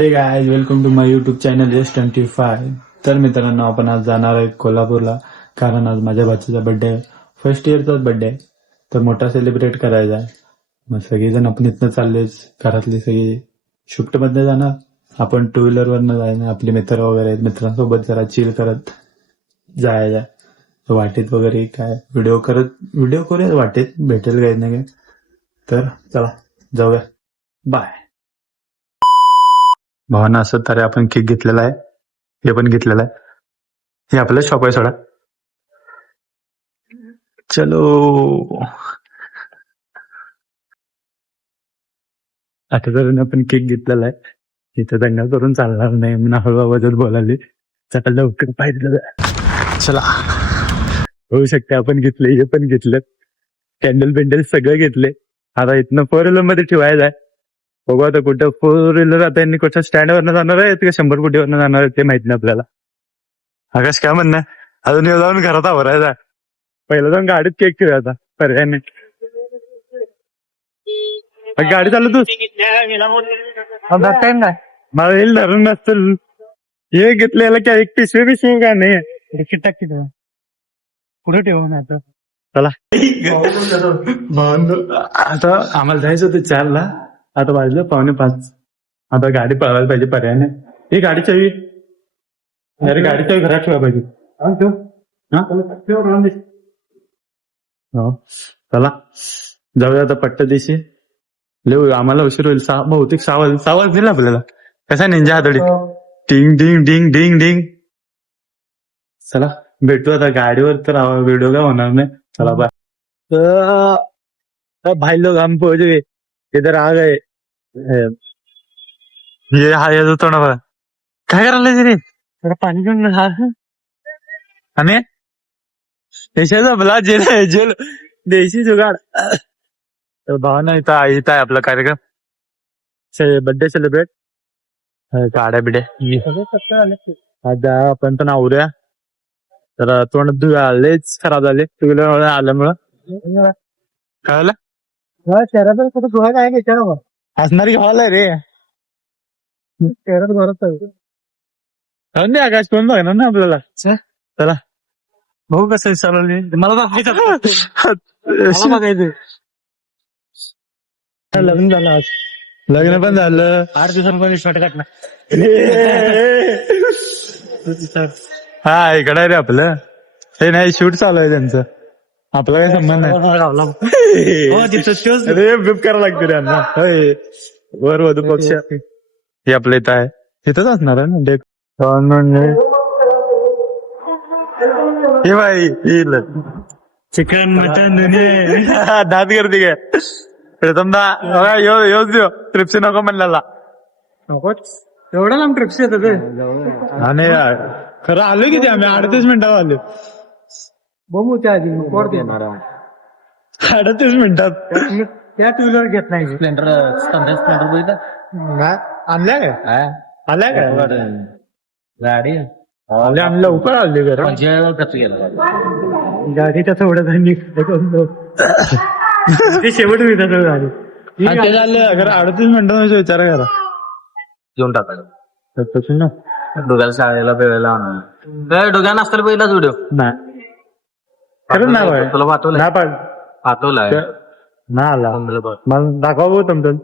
हे guys welcome to my YouTube channel S25. तर मित्रांनो, आपण आज जाणार आहे कोल्हापूरला, कारण आज माझ्या भाच्याचा बर्थडे आहे. फर्स्ट इयरचाच बर्थडे आहे, तर मोठा सेलिब्रेट करायचा आहे. मग सगळेजण आपण इथनं चालले, घरातली सगळी शिफ्ट मध्ये जाणार. आपण टू व्हीलर वरनं जायचं, आपले मित्र वगैरे आहेत, मित्रांसोबत जरा चिल करत जायचं. वाटेत वगैरे काय व्हिडिओ करूया, वाटेत भेटेल काही नाही काय. तर चला जाऊया, बाय. भावना असं तर आपण केक घेतलेला आहे, हे पण घेतलेलं आहे. हे आपलं शॉप आहे सोडा. चलो आता जर आपण केक घेतलेला आहे, इथं दंगा करून चालणार नाही म्हणून हळू आवाजात बोलाले. चला लवकर पाहिजे. चला, होऊ शकते आपण घेतले, हे पण घेतलं, कॅन्डल पेंडल सगळं घेतले. आता इथनं 4 व्हीलर मध्ये ठेवायचं आहे. बघू आता कुठं 4 व्हीलर, आता यांनी कुठच्या स्टँड वरनं जाणार आहे का 100 फुटीवरनं जाणार आहे ते माहित नाही आपल्याला. आकाश काय म्हणणं, अजून जाऊन घरात आवरायचा, पहिला जाऊन गाडीत केक ठेवायचा, पर्याय नाही. गाडी चालू तू टाइम नाही, मला येईल धरून नसतं. हे घेतलेलं काय एक पिशवी बिशवी का नाही, टाकी पुढे ठेवू ना आता. चला आता आम्हाला जायचं होतं 4ला, आता वाजलं 4:45. आता गाडी पळवायला पाहिजे, पर्याय नाही. ही गाडी चावी, अरे गाडी चावी घरात ठेवा पाहिजे. हो चला जाऊया आता पट्ट दिशी. लिहू, आम्हाला उशीर होईल. बहुतेक 6 वाजतील आपल्याला. कसा निंजा हातडी, डिंग डिंग डिंग डिंग डिंग. चला भेटू आता गाडीवर, तर व्हिडिओ काय होणार नाही. चला बाय. भाई लोग हम पहुंच गए, इधर आ गए. ये हा येतो थोडा बघा, काय करायला रे, थोडं पाणी घेऊन आणि देशाचा भला जेल देशी जुगाड. तर भावना इथं आहे आपला कार्यक्रम, बर्थडे सेलिब्रेट, गाड्या बिड्या आता आपण पण आवरूया. तर तोंड लयच खराब झाले टू व्हीलर आल्यामुळं. कळलं शहरात कुठं धुवा काय विचारा असणारी हॉल आहे रे शहरात भरत नाही. आकाश कोण बघणार ना आपल्याला. चला बघू कसं चालवले, मला बघायचं. लग्न झालं आज, लग्न पण झालं 8 दिवसांपर्यंत शॉर्ट काढला. हा इकडे रे आपलं, हे नाही शूट चालू आहे त्यांचं, आपला काही संबंध नाही. अरे बिप करावं लागते त्यांना. वर वधू पक्ष हे आपलं इथं आहे, तिथंच असणार आहे ना डेक. हे बाई चिकन मटन दात करते काय प्रथमदा योच देऊ. ट्रिप्सी नको म्हणलेला, एवढा लांब ट्रिप्स येत आणि खरं आलो किती आम्ही 38 मिनिटात आलो. बघू त्या आधी 38 मिनिटात त्या टू व्हीलर घेत नाही. स्प्लेंडर आणल्या काय, आल्या काय गाडी आले, आम्ही लवकर आले घर. गाडीच्या थोडं ते शेवट मी तसं झाली घर 38 मिनिटांचा विचार करा. घेऊन टाकायला ना डोक्याला शाळेला वेळेला डोक्या नसताना पहिलाच व्हिडिओ नाही खरंच नाही तुला पाठवलाय ना आला मला दाखवा तुमचं.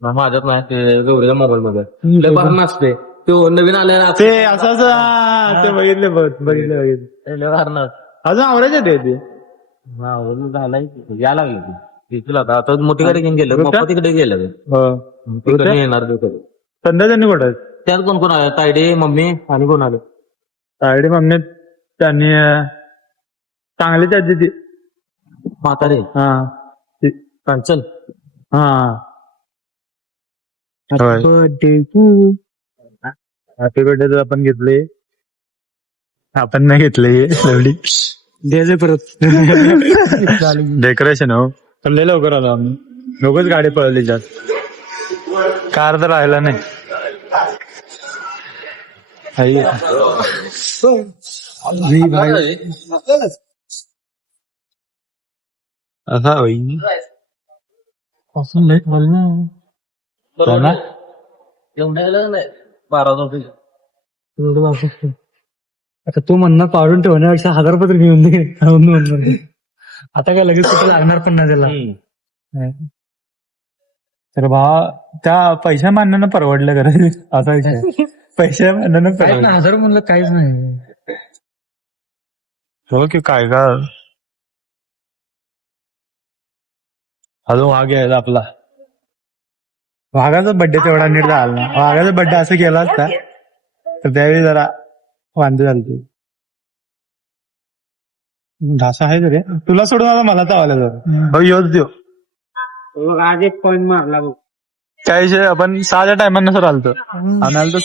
माझ्यात नाही ते गौरीच्या मोबाईल मध्ये बरं नसते तो नवीन आलेला ते असं ते बघितले अजून आवरायचे ते झालाय या लागले तुला आता मोठी गाडी घेऊन गेलं तिकडे गेलं तिकडे येणार संध्याकाळी कुठं त्यात कोण कोण आलं, तायडे मम्मी आणि कोण आलं. तायडे मम्मी त्यांनी चांगली त्याची ती म्हातारे हा कांचन हा हॅपी बर्थडे तर आपण घेतले, आपण नाही घेतले एवढी द्यायचे परत डेकोरेशन हो. तर लय लवकर आलो आम्ही, लोकच गाडी पळवली जास्त, कार तर राहिला नाही. असा होई एवढ्या नाही 12,000 एवढं वापस ठेव. आता तू म्हणणं काढून ठेवण्यापेक्षा 1000 रुपये तरी घेऊन दे. म्हणणार. आता काय लगेच कुठे लागणार पण नाही त्याला. तर भावा त्या पैशा मानण्यानं परवडलं खरं असा विषय. पैशा मानण्यानं परवडलं. 1000 म्हणलं काहीच नाही. हो की काय का अजून वाघ यायचा आपला. वाघाचा बड्डे तेवढा नीट झाला ना. वाघाचा बड्डे असं केला असता तर त्यावेळी जरा वांदे झालते. ढासा आहे तरी तुला सोडून आता मला चावला जाऊ योच देऊ. आज एक पॉइंट मारला बघ. त्या विषयी आपण 6च्या टायमानं सर आलतो. आम्हाला तर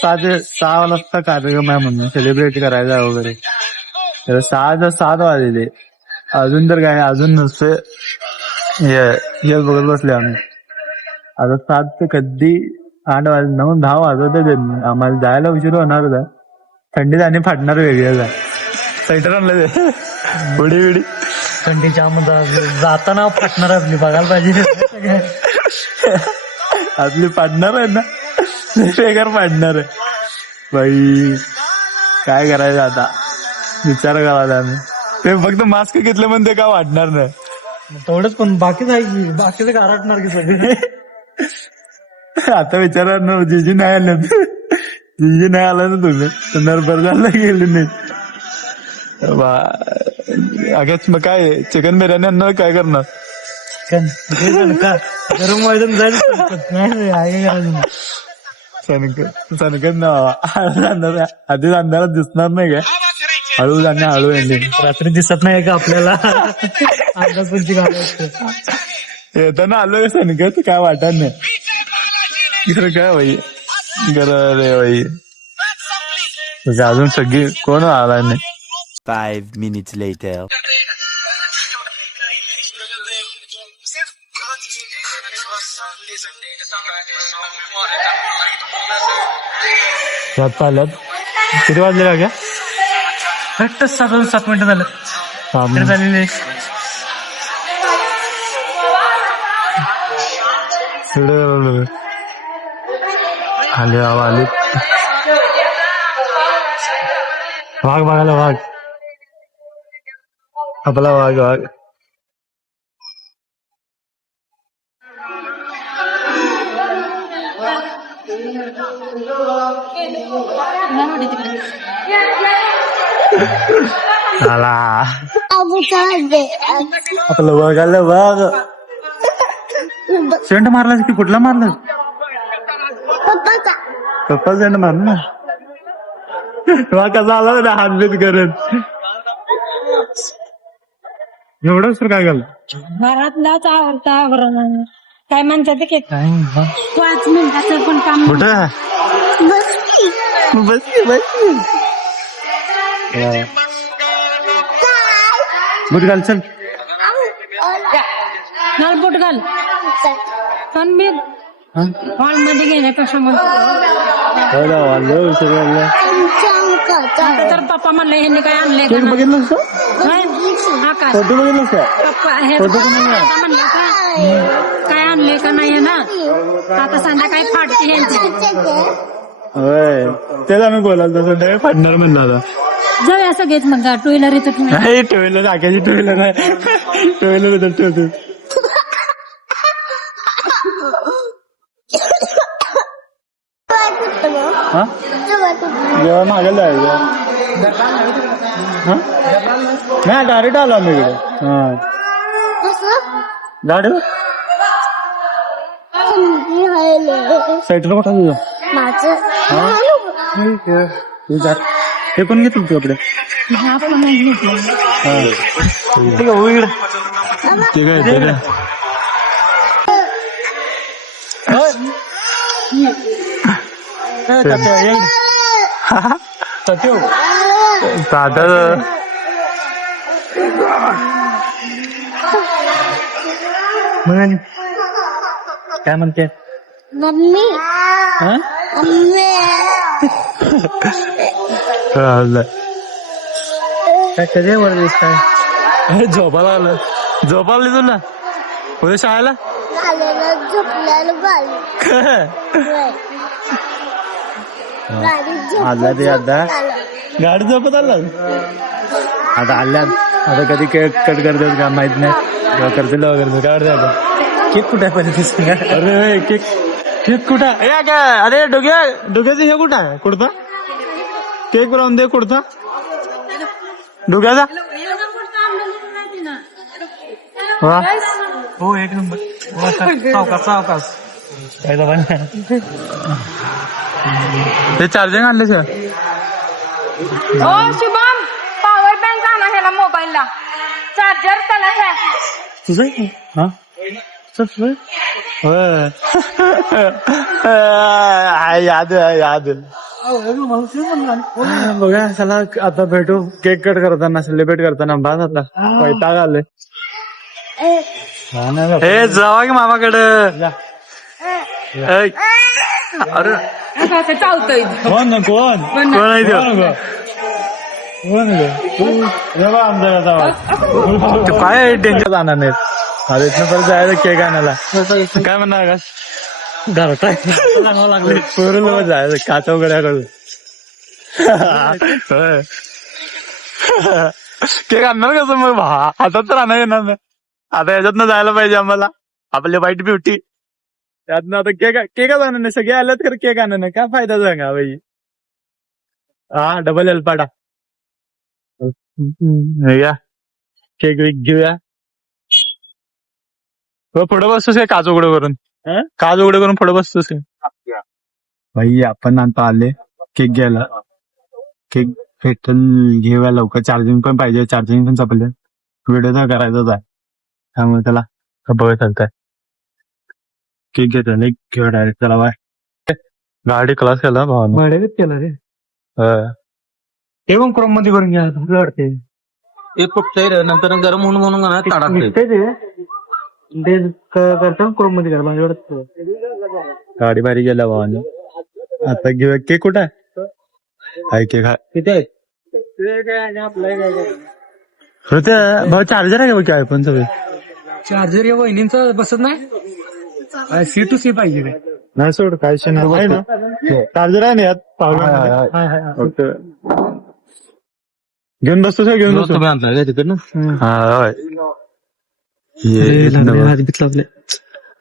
6 वाजता कार्यक्रम आहे म्हणून सेलिब्रेट करायचा वगैरे. तर 7 वाजले अजून तर काय अजून नुसते हे बघत बसले आम्ही. आता 7 ते कधी 8 वाजले 9-10 वाजत आम्हाला जायला उशीर होणार होता. थंडीत आणि फाटणार वेगळ्या स्वेटर आणलं ते उडी उडी थंडीच्या जाताना फाटणार आपली बघायला पाहिजे. आपली पाडणार आहे ना बेकार पाडणार आहे बाई. काय करायचं आता विचार करायला आम्ही. ते फक्त मास्क घेतलं म्हणून ते काय वाटणार नाही तेवढंच. पण बाकीच आहे की बाकीचं काय वाटणार की सगळे. आता विचारा ना जीजी नाही आलं जीजी नाही आला ना तुम्ही तर नरबरला गेले नाही. अगेच मग काय चिकन बिर्याणी आणणार काय करणार. गरम व्हायचं जायचं सनकत ना आधीच अंधारात दिसणार नाही काय. हळू जाणे हळू येणे रात्री दिसत नाही का आपल्याला. अंदाजपंची येताना आलो का सनकत काय वाटत नाही. खरं काय भाई गर रे भाई अजून सगळी कोण आला नाही. 5 minutes later. चालत किती वाजले का करेक्ट 7 मिनिटं झालं झालेले. आले आले वाघ बघायला वाघ आपला वाघ वाघ. आला आपलं बघायला वाघ. सेंट मारलास की कुठला मारलास. पप्पा सेंट मार ना. तेव्हा कसा आला ना हातबीत करत एवढंच तर काय घाल घरातलाच आवडता आवरण काय म्हणतात की 5 मिनिटाचं पण काम. कुठं बस बुट घाल चल. घाल बुट घाल पण मी हॉल मध्ये घेण्यापेक्षा तर पप्पा म्हणले ह्यांनी काय आणले का बघितलं हा काय फोटो बघितलं पप्पा हे म्हणलं का काय आणले का नाही ना. आता संध्याकाळी फाटते ह्यांची. होय तेच आम्ही बोलायला संध्याकाळी फाडणार म्हणलं आता. जाऊया सगळेच मग टू व्हीलर इथं नाही टू व्हीलर आकाशी टू व्हीलर आहे टू व्हीलर इथं ठेवतो. हा जेव्हा मागायला जायचं नाही डायरेक्ट आलो आम्ही इकडे. हा गाडी साईडला कुठं तुझं हे पण घेतो तू आपल्या ठीक आहे हो इकडे ते काय ते काय काय म्हणते मम्मी काय कधी वर दिसताय झोपायला आलं झोपायला तुला उद्या शाळेला आला ते आता गाडी झोपत आला आता आल्यात. आता कधी केक कट करतात का माहित नाही, किंवा करतील वगैरे. काय वाटतं आता केक कुठे आहे पहिले ते सांगा. अरे केक केक कुठं आहे? काय अरे डोक्याचं हे कुठं आहे कुडता? केक बनवून दे कुडता डोक्याचा. हो एक नंबर. सावकाश ते चार्जिंग आणले सर. ओ शुभम पॉवर बँक आणा ह्याला मोबाईलला चार्जर त्याला घ्या. तुझं हा याद याद बघा. चला आता भेटू केक कट करताना, सेलिब्रेट करताना. बस आता वैताग आले. हे जावा की मामाकडे. अरे चालतोय कोण कोण कोण आहे ते? कोण काय टेन्शन जाणार नाही. अरे इथनं परत जायचं केक आणायला. काय म्हणणार आकाश घरात लागले पोरं जायचं काचा उघड्याकडून. केक आणणार कसं मग हातात तर आणा येणार नाही. आता याच्यातनं जायला पाहिजे आम्हाला. आपली वाईट ब्युटी त्यातनं आता केकच आणणार नाही. सगळे आल्यात तर केक आणणार नाही. काय फायदा सांगा बाई. हा डबल एलपाडा केक विक घेऊया. पुढे बसतोस काय काच उघडं करून? काच उघडं करून पुढे बसतोस भाई. आपण आता आले केक घ्यायला. केक भेटल घेऊया लवकर. चार्जिंग पण पाहिजे, चार्जिंग पण संपले. व्हिडिओ तर करायचाच आहे त्यामुळे त्याला बघा चालतंय. केक घेतो घेऊया डायरेक्ट. त्याला बाय गाडी क्लास केला भावाने केला रे. ते पण क्रोम मध्ये करून घ्या वाटते. एक फुटतंय नंतर गरम होऊन म्हणून क्रोम मध्ये करा माझ्या गाडी बारी गेला भावाने. आता घेऊया केक. कुठं आहे केक? किती आहेत? भाऊ चार्जर आहे का बघ काय पण सगळे? चार्जर या वहिनींचा बसत नाही. सी टू सी पाहिजे नाही. सोड काय आहे ना चार्जर आहे ना यात पावलं. घेऊन बसतो सर. घेऊन बसतो. तुम्ही आणला काय तिकडनं?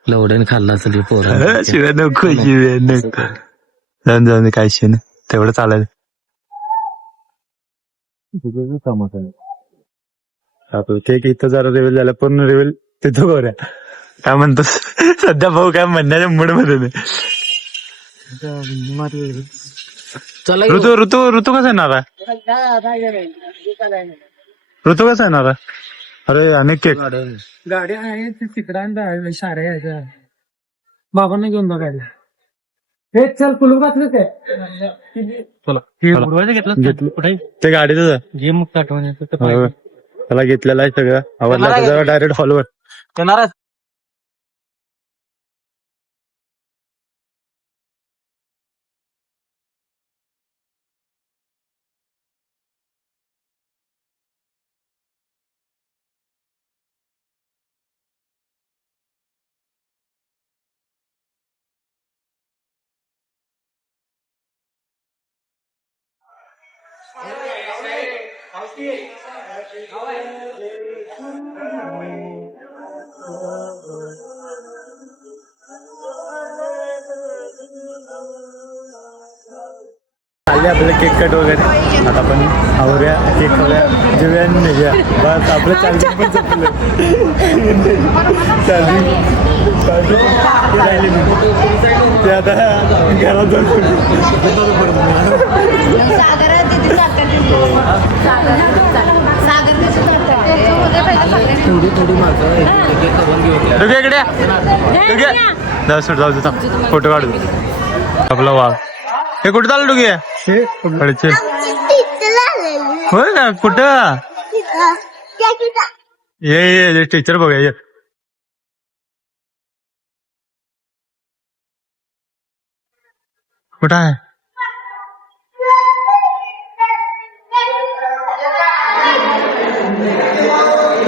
लवड्याने खाल्ला असेल पोरा. शिव्या नको शिव्या नको. जाऊन काय शिव तेवढं चालायचं. केक इथं जरा रिव्हील झाला. पूर्ण रिव्हील तिथं करूया. काय म्हणतोस सध्या भाऊ काय म्हणण्याच्या मूड मध्ये नाही. ऋतू कसा येणार आहे? ऋतू कसा येणार आहे? अरे अनेक केक गाडी आहे तिकडे सारे यायच्या बाबांना घेऊन बघायला. हे चल कुलूप घातलं घेतलं ते गाडीच घे मग आठवण. त्याला घेतलेलं आहे सगळं. आवडलं जरा डायरेक्ट हॉलवर येणार. चालले आपलं केक कट वगैरे. आता आपण आवरूया केक खाऊया जेवूया आणि निघूया. बस आपलं चार्जिंग पण संपलं. चार्जिंग राहिले ते आता घरात जाऊन जाऊ दे फोटो काढू आपला वाघ. हे कुठं चाललं डुगे? होय का? कुठं ये टीचर बघा. ये कुठं आहे?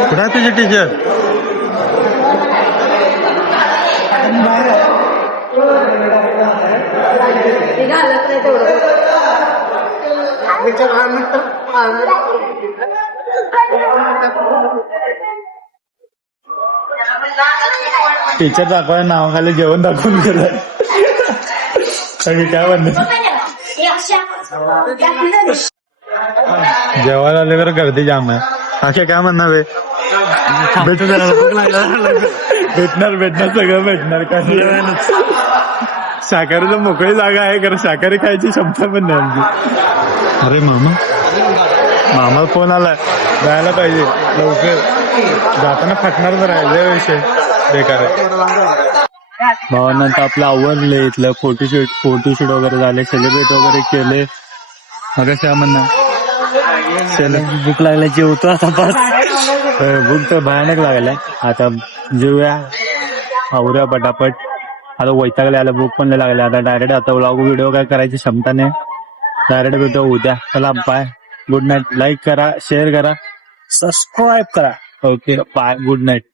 कुठं आहे तुझे टीचर? घालत नाही तेवढं. टीचर दाखवाय नावाखाली जेवण दाखवून गेलं काय म्हणणं जेवायला आले तर गर्दी जाम आहे अशा काय म्हणणार भेटणार सगळं भेटणार काय शाकाहारीला मोकळी जागा आहे कारण शाकाहारी खायची क्षमता पण नाही आमची अरे मामा फोन आलाय जायला पाहिजे लवकर जाताना फाटणार तर आहे विषय बेकार आहे भावानंतर आपलं आवडलं इथलं फोटोशूट वगैरे झाले सेलिब्रेट वगैरे केले मग काय म्हणणार भूक लागला जेवतो आता बस भूक तर भयानक लागलाय आता जेवूया आवरूया पटापट आता वैतागले आला भूक पण लागले आता डायरेक्ट आता व्लॉग व्हिडिओ काय करायची क्षमता नाही डायरेक्ट भेटू उद्या चला बाय गुड नाईट लाईक करा शेअर करा सबस्क्राईब करा ओके बाय गुड नाईट